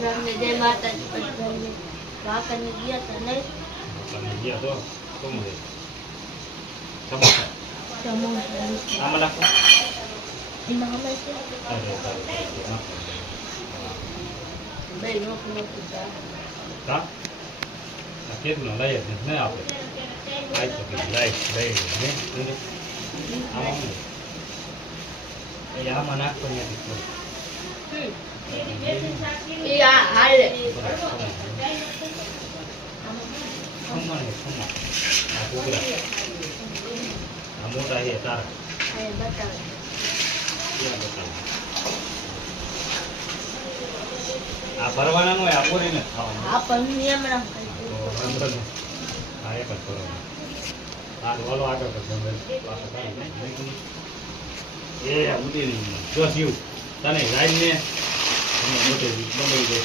રામ ને જય માતાજી બધાને વાકને ગયા તા નહીં વાકને ગયા તો કોમ છે સમોસા આમાં નાખો એમાં હમે છે બે નોક કા આ કેટલું લઈ જ ને આપણે આઈ તો લઈ ને આમાં નાખો ને યા હાલે ખમણ આ કોગરા આ મોટા છે તારા આ બતાવ આ ભરવાના નો આ પૂરીને ખાવાનું આ પણ નિયમ રાખ આ એક જ ભરવાનું આ વાલો આગળ કરજો પાછો કાઢી એ ઉડી નહીં જો જીવ તને જાય ને મોટે બંધ દે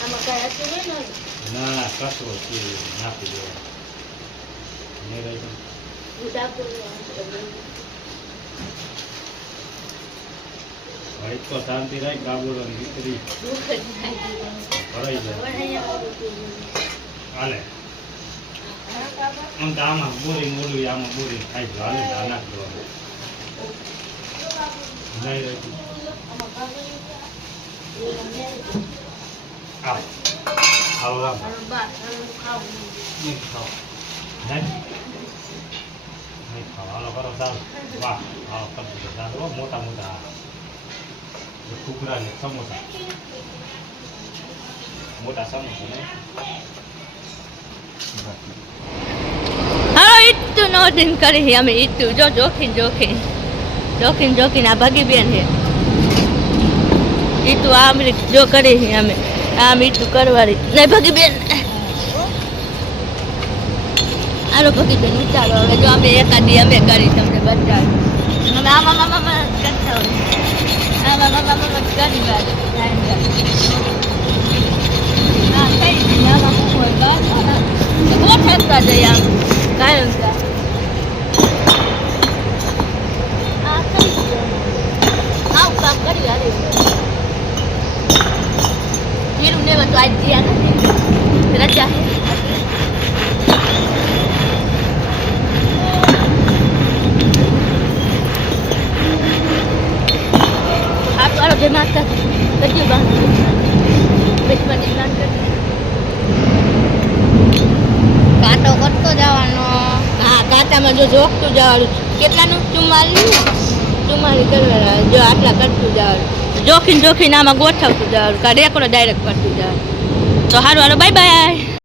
આમાં કાય હતું ને ના કચરો છે નાખી દે ને રહી ઉડાકો ભાઈ તો શાંતિ રાખ ગાબોળની દીકરી દુખ જ ભરાઈ જાય હાલે આમ તો આમાં બોરી મોડું આમાં બોરી ખાઈ જ હાલે નાખ દેવાનું નહીં રહી આવ આવ રામ નહીં ખાઓ નહીં ખાઓ હાલો કરો દાલ વાહ આવો કમ્પ્યુટર દાલ હો મોટા મોટા ટુકડા ને સમોસા મોટા સમોસા ને હાલો ઈટુ નો દિન કરી અમે ઈટુ જો જોખીન આ ભાગી બેન છે ઈટુ આમ જો કરી છે અમે આમ ઈટુ કરવારી નહીં ભાગી બેન આલો ભાગી બેન વિચારો હવે જો અમે એકાદી અમે કરી તમને બતાવી અમે આમાં કરતા હોય આમાં કરી વાત હા થઈ ગઈ આમાં શું હોય બસ ગોઠવતા જઈએ આમ કાયમ કામ કરી હારે જીરું ને બધું આજ જ્યાં નથી રજા હાથ વાળો જે માગતા કદી બાંધ બેસમાં નિશાન કરી કાંટો કરતો જવાનો હા કાંટામાં જો જોખતું જવાનું કેટલાનું 44 કરવા જો આટલા કરતું જવાનું જોખીને આમાં ગોઠવતું જવાનું કાં રેકોર્ડ ડાયરેક્ટ કરતું જવાનું તો સારું હાલો બાય બાય